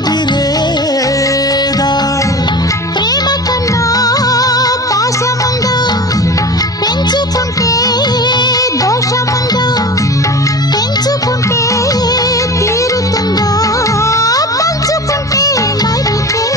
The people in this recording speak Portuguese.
direito.